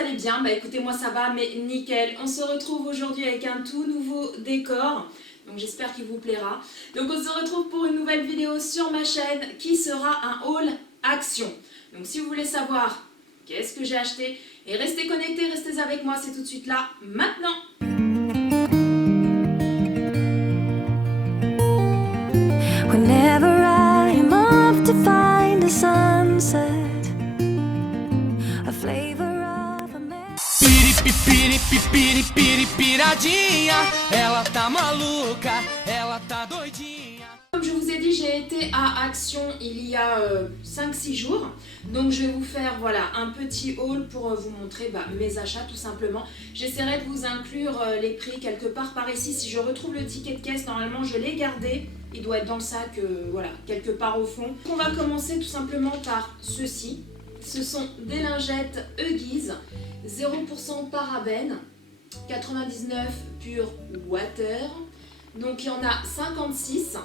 allez bien. Bah écoutez, moi ça va, mais nickel. On se retrouve aujourd'hui avec un tout nouveau décor. Donc j'espère qu'il vous plaira. Donc on se retrouve pour une nouvelle vidéo sur ma chaîne qui sera un haul action. Donc si vous voulez savoir qu'est-ce que j'ai acheté, et restez connectés, restez avec moi, c'est tout de suite là, maintenant. Whenever I'm off to find a sunset, a flavor of a Piradinha, ela tá maluca, ela tá doidinha. Comme je vous ai dit, j'ai été à Action il y a 5-6 jours. Donc je vais vous faire voilà, un petit haul pour vous montrer mes achats tout simplement. J'essaierai de vous inclure les prix quelque part par ici. Si je retrouve le ticket de caisse, normalement je l'ai gardé. Il doit être dans le sac, voilà, quelque part au fond. On va commencer tout simplement par ceci. Ce sont des lingettes Huggies, 0% parabènes, 99 pure water. Donc il y en a 56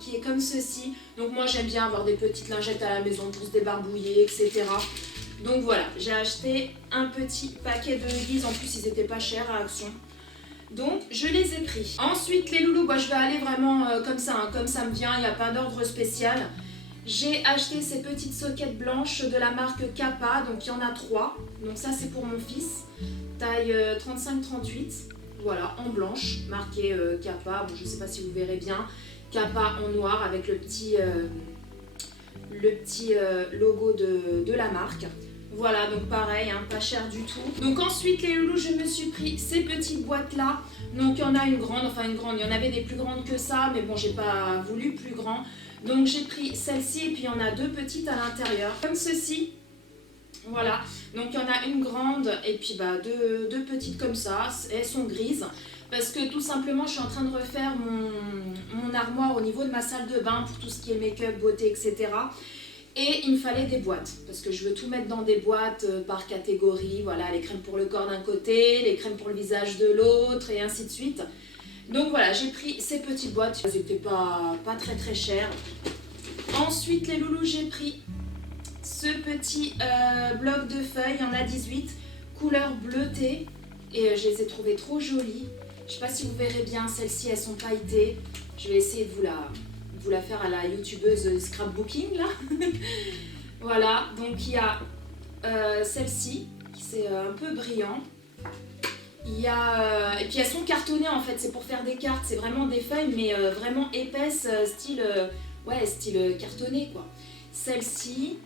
qui est comme ceci. Donc moi j'aime bien avoir des petites lingettes à la maison pour se débarbouiller, etc. Donc voilà, j'ai acheté un petit paquet de Huggies. En plus ils étaient pas chers à Action. Donc je les ai pris. Ensuite les loulous, je vais aller vraiment comme ça, comme ça me vient, il n'y a pas d'ordre spécial. J'ai acheté ces petites soquettes blanches de la marque Kappa, donc il y en a 3. Donc ça c'est pour mon fils, taille 35-38, voilà, en blanche, marqué Kappa. Bon, je ne sais pas si vous verrez bien, Kappa en noir avec le petit logo de la marque. Voilà, donc pareil, hein, pas cher du tout. Donc ensuite les loulous, je me suis pris ces petites boîtes là. Donc il y en a une grande, il y en avait des plus grandes que ça, mais bon j'ai pas voulu plus grand. Donc j'ai pris celle-ci et puis il y en a deux petites à l'intérieur, comme ceci. Voilà, donc il y en a une grande et puis deux petites comme ça, elles sont grises. Parce que tout simplement je suis en train de refaire mon armoire au niveau de ma salle de bain pour tout ce qui est make-up, beauté, etc. Et il me fallait des boîtes, parce que je veux tout mettre dans des boîtes par catégorie. Voilà, les crèmes pour le corps d'un côté, les crèmes pour le visage de l'autre, et ainsi de suite. Donc voilà, j'ai pris ces petites boîtes, elles n'étaient pas très très chères. Ensuite les loulous, j'ai pris ce petit bloc de feuilles, il y en a 18, couleur bleutée. Et je les ai trouvées trop jolies. Je ne sais pas si vous verrez bien, celles-ci elles sont pailletées. Je vais essayer de vous la faire à la youtubeuse scrapbooking là. Voilà, donc il y a celle-ci qui c'est un peu brillant. Il y a et puis elles sont cartonnées en fait, c'est pour faire des cartes, c'est vraiment des feuilles mais vraiment épaisses, style cartonné quoi. Celle-ci,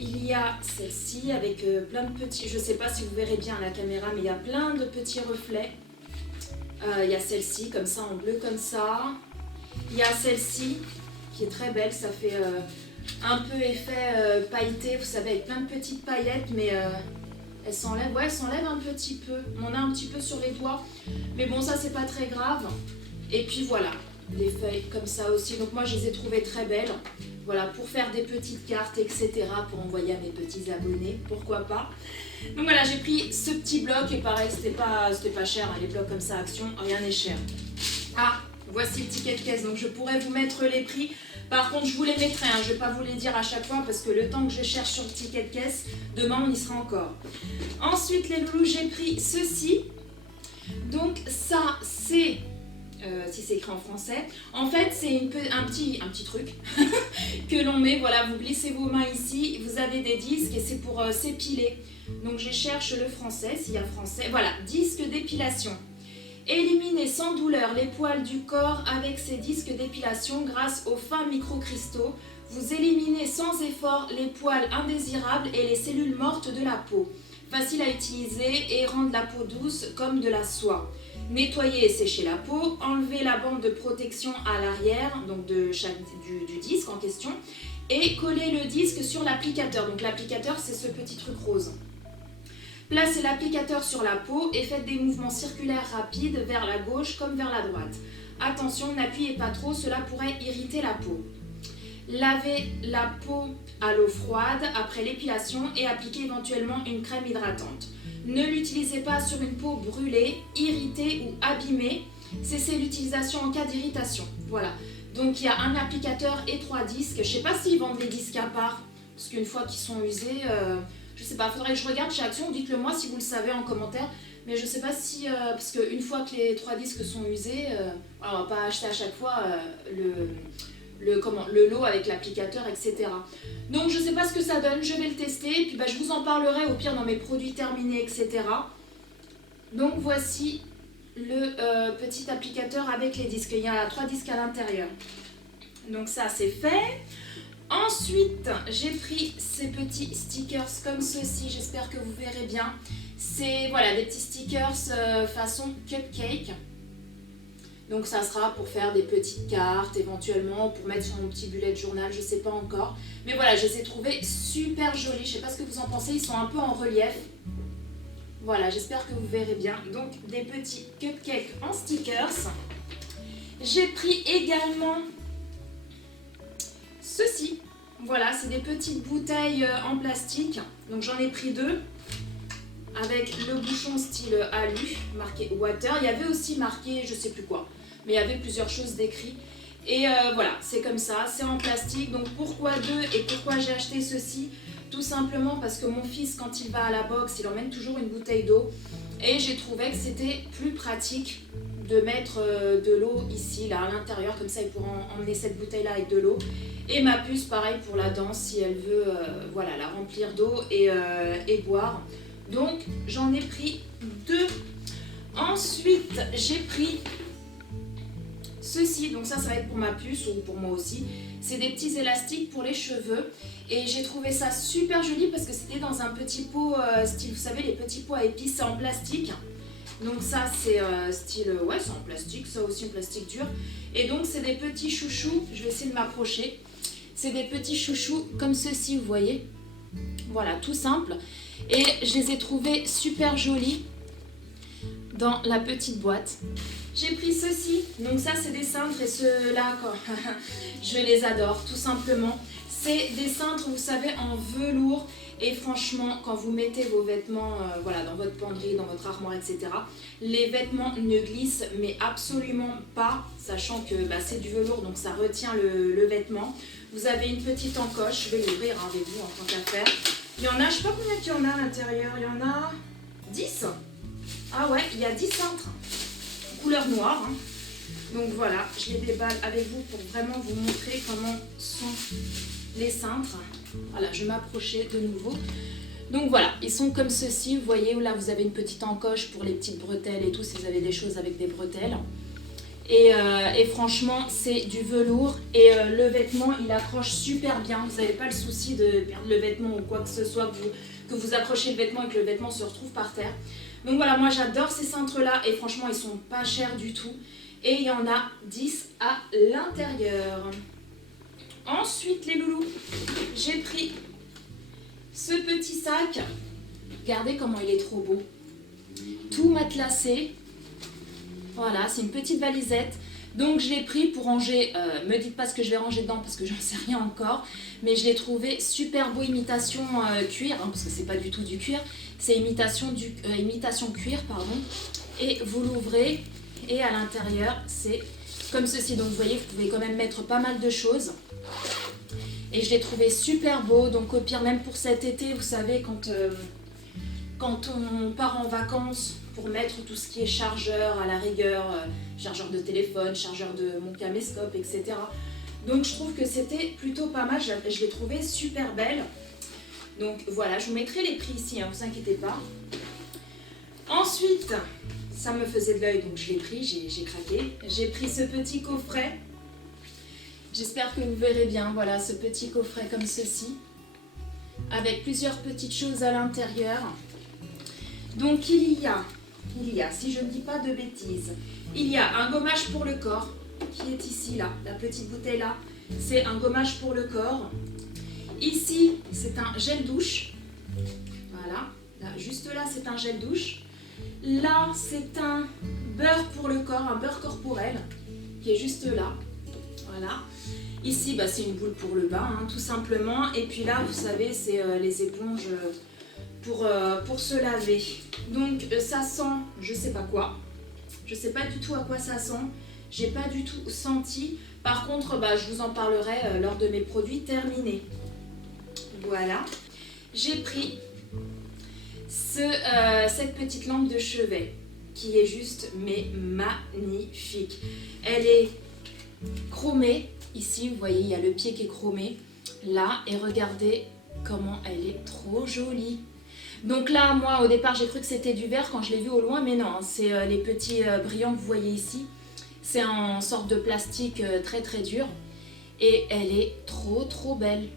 il y a celle-ci avec plein de petits, je sais pas si vous verrez bien à la caméra, mais il y a plein de petits reflets. Il y a celle-ci comme ça en bleu comme ça. Il y a celle-ci qui est très belle, ça fait un peu effet pailleté, vous savez, avec plein de petites paillettes, mais elles s'enlèvent, ouais, elles s'enlèvent un petit peu. On en a un petit peu sur les doigts, mais bon, ça c'est pas très grave. Et puis voilà, des feuilles comme ça aussi. Donc moi je les ai trouvées très belles. Voilà, pour faire des petites cartes, etc. pour envoyer à mes petits abonnés, pourquoi pas. Donc voilà, j'ai pris ce petit bloc et pareil, c'était pas cher, hein, les blocs comme ça, Action, rien n'est cher. Ah, voici le ticket de caisse, donc je pourrais vous mettre les prix. Par contre, je vous les mettrai, hein, je vais pas vous les dire à chaque fois parce que le temps que je cherche sur le ticket de caisse, demain on y sera encore. Ensuite, les loulous, j'ai pris ceci. Donc ça, c'est... si c'est écrit en français, en fait c'est un petit truc que l'on met, voilà, vous glissez vos mains ici, vous avez des disques et c'est pour s'épiler. Donc je cherche le français, s'il y a français, voilà, disque d'épilation. Éliminez sans douleur les poils du corps avec ces disques d'épilation grâce aux fins microcristaux. Vous éliminez sans effort les poils indésirables et les cellules mortes de la peau. Facile à utiliser et rendre la peau douce comme de la soie. Nettoyer et sécher la peau, enlever la bande de protection à l'arrière donc du disque en question et coller le disque sur l'applicateur. Donc l'applicateur c'est ce petit truc rose. Placez l'applicateur sur la peau et faites des mouvements circulaires rapides vers la gauche comme vers la droite. Attention, n'appuyez pas trop, cela pourrait irriter la peau. Lavez la peau à l'eau froide après l'épilation et appliquez éventuellement une crème hydratante. Ne l'utilisez pas sur une peau brûlée, irritée ou abîmée. Cessez l'utilisation en cas d'irritation. Voilà. Donc il y a un applicateur et 3 disques. Je ne sais pas s'ils vendent les disques à part, parce qu'une fois qu'ils sont usés, Je sais pas, faudrait que je regarde chez Action, dites-le moi si vous le savez en commentaire. Mais je sais pas si, parce qu'une fois que les 3 disques sont usés, on va pas acheter à chaque fois le lot avec l'applicateur, etc. Donc je sais pas ce que ça donne, je vais le tester, et puis je vous en parlerai au pire dans mes produits terminés, etc. Donc voici le petit applicateur avec les disques, il y a 3 disques à l'intérieur. Donc ça c'est fait. Ensuite, j'ai pris ces petits stickers comme ceci, j'espère que vous verrez bien. C'est voilà, des petits stickers façon cupcake. Donc ça sera pour faire des petites cartes, éventuellement pour mettre sur mon petit bullet journal, je sais pas encore. Mais voilà, je les ai trouvés super jolis, je sais pas ce que vous en pensez, ils sont un peu en relief. Voilà, j'espère que vous verrez bien. Donc des petits cupcakes en stickers. J'ai pris également ceci. Voilà, c'est des petites bouteilles en plastique. Donc j'en ai pris 2 avec le bouchon style alu marqué water. Il y avait aussi marqué je sais plus quoi, mais il y avait plusieurs choses décrites. Et voilà, c'est comme ça, c'est en plastique. Donc pourquoi 2 et pourquoi j'ai acheté ceci? Tout simplement parce que mon fils, quand il va à la boxe, il emmène toujours une bouteille d'eau. Et j'ai trouvé que c'était plus pratique de mettre de l'eau ici, là, à l'intérieur. Comme ça, il pourra emmener cette bouteille-là avec de l'eau. Et ma puce, pareil pour la danse, si elle veut voilà, la remplir d'eau et boire. Donc, j'en ai pris 2. Ensuite, j'ai pris ceci. Donc ça va être pour ma puce ou pour moi aussi. C'est des petits élastiques pour les cheveux. Et j'ai trouvé ça super joli parce que c'était dans un petit pot style, vous savez, les petits pots à épices, c'est en plastique. Donc ça, c'est style, ouais, c'est en plastique, ça aussi en plastique dur. Et donc, c'est des petits chouchous. Je vais essayer de m'approcher. C'est des petits chouchous comme ceci, vous voyez. Voilà, tout simple. Et je les ai trouvés super jolis dans la petite boîte. J'ai pris ceci. Donc ça, c'est des cintres et ceux-là, je les adore, tout simplement. C'est des cintres, vous savez, en velours. Et franchement, quand vous mettez vos vêtements voilà, dans votre penderie, dans votre armoire, etc., les vêtements ne glissent mais absolument pas, sachant que c'est du velours, donc ça retient le vêtement. Vous avez une petite encoche, je vais l'ouvrir avec vous en tant qu'affaire. Il y en a, je sais pas combien il y en a à l'intérieur, il y en a 10. Ah ouais, il y a 10 cintres, couleur noire. Hein. Donc voilà, je les déballe avec vous pour vraiment vous montrer comment sont les cintres. Voilà, je vais m'approcher de nouveau. Donc voilà, ils sont comme ceci, vous voyez, là vous avez une petite encoche pour les petites bretelles et tout, si vous avez des choses avec des bretelles. Et franchement, c'est du velours et le vêtement, il accroche super bien. Vous n'avez pas le souci de perdre le vêtement ou quoi que ce soit, que vous accrochez le vêtement et que le vêtement se retrouve par terre. Donc voilà, moi j'adore ces cintres-là et franchement, ils sont pas chers du tout. Et il y en a 10 à l'intérieur. Ensuite, les loulous, j'ai pris ce petit sac. Regardez comment il est trop beau. Tout matelassé. Voilà, c'est une petite valisette. Donc je l'ai pris pour ranger, me dites pas ce que je vais ranger dedans parce que j'en sais rien encore. Mais je l'ai trouvé super beau, imitation cuir, hein, parce que c'est pas du tout du cuir. C'est imitation cuir, pardon. Et vous l'ouvrez et à l'intérieur, c'est comme ceci. Donc vous voyez, vous pouvez quand même mettre pas mal de choses. Et je l'ai trouvé super beau. Donc au pire, même pour cet été, vous savez, quand on part en vacances, pour mettre tout ce qui est chargeur à la rigueur, chargeur de téléphone, chargeur de mon caméscope, etc. Donc je trouve que c'était plutôt pas mal, je l'ai trouvé super belle. Donc voilà, je vous mettrai les prix ici, hein, vous inquiétez pas. Ensuite, ça me faisait de l'œil, donc je l'ai pris, j'ai craqué. J'ai pris ce petit coffret. J'espère que vous verrez bien, voilà, ce petit coffret comme ceci. Avec plusieurs petites choses à l'intérieur. Donc il y a, si je ne dis pas de bêtises, il y a un gommage pour le corps qui est ici, là, la petite bouteille là, c'est un gommage pour le corps. Ici, c'est un gel douche, voilà, là, juste là, c'est un gel douche. Là, c'est un beurre pour le corps, un beurre corporel qui est juste là, voilà. Ici, c'est une boule pour le bain, hein, tout simplement. Et puis là, vous savez, c'est les éponges pour se laver. Donc ça sent, je sais pas quoi. Je sais pas du tout à quoi ça sent. J'ai pas du tout senti. Par contre, je vous en parlerai lors de mes produits terminés. Voilà. J'ai pris cette petite lampe de chevet qui est juste mais magnifique. Elle est chromée, ici vous voyez il y a le pied qui est chromé, là, et regardez comment elle est trop jolie. Donc là, moi au départ j'ai cru que c'était du verre quand je l'ai vu au loin, mais non, c'est les petits brillants que vous voyez ici. C'est en sorte de plastique très très dur et elle est trop belle.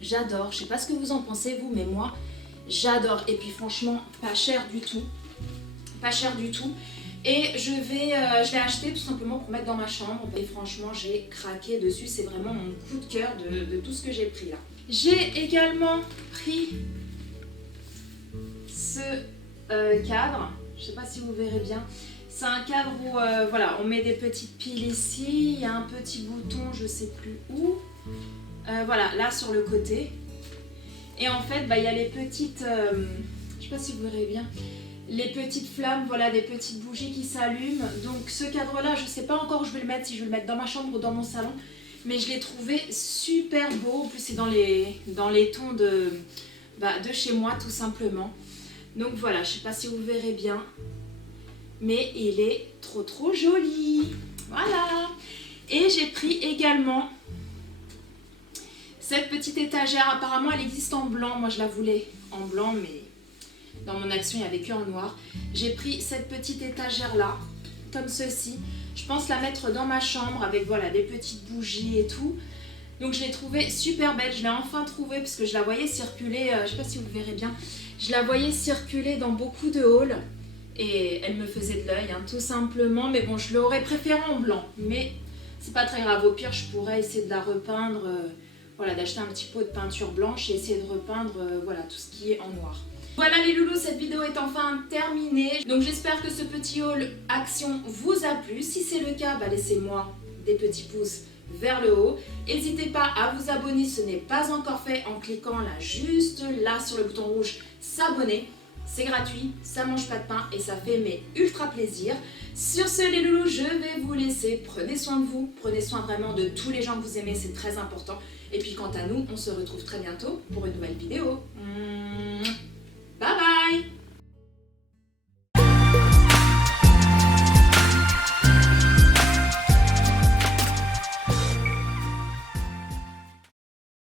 J'adore, je sais pas ce que vous en pensez vous, mais moi j'adore. Et puis franchement, pas cher du tout. Pas cher du tout. Et je l'ai acheté tout simplement pour mettre dans ma chambre. Et franchement, j'ai craqué dessus. C'est vraiment mon coup de cœur de tout ce que j'ai pris là. J'ai également pris ce cadre. Je sais pas si vous verrez bien. C'est un cadre où voilà, on met des petites piles ici. Il y a un petit bouton, je sais plus où. Voilà, là sur le côté. Et en fait, il y a les petites... je sais pas si vous verrez bien. Les petites flammes, voilà, des petites bougies qui s'allument. Donc ce cadre-là, je sais pas encore où je vais le mettre, si je vais le mettre dans ma chambre ou dans mon salon. Mais je l'ai trouvé super beau. En plus, c'est dans les tons de chez moi, tout simplement. Donc voilà, je sais pas si vous verrez bien. Mais il est trop joli. Voilà. Et j'ai pris également cette petite étagère. Apparemment, elle existe en blanc. Moi, je la voulais en blanc, mais dans mon action, il n'y avait que en noir. J'ai pris cette petite étagère-là, comme ceci. Je pense la mettre dans ma chambre avec voilà, des petites bougies et tout. Donc, je l'ai trouvée super belle. Je l'ai enfin trouvée parce que je la voyais circuler. Je ne sais pas si vous verrez bien. Je la voyais circuler dans beaucoup de halls. Et elle me faisait de l'œil, hein, tout simplement. Mais bon, je l'aurais préférée en blanc. Mais c'est pas très grave. Au pire, je pourrais essayer de la repeindre. Voilà, d'acheter un petit pot de peinture blanche et essayer de repeindre voilà, tout ce qui est en noir. Voilà les loulous, cette vidéo est enfin terminée. Donc j'espère que ce petit haul action vous a plu. Si c'est le cas, laissez-moi des petits pouces vers le haut. N'hésitez pas à vous abonner, ce n'est pas encore fait, en cliquant là, juste là sur le bouton rouge, s'abonner. C'est gratuit, ça mange pas de pain et ça fait ultra plaisir. Sur ce les loulous, je vais vous laisser. Prenez soin de vous, prenez soin vraiment de tous les gens que vous aimez, c'est très important. Et puis quant à nous, on se retrouve très bientôt pour une nouvelle vidéo.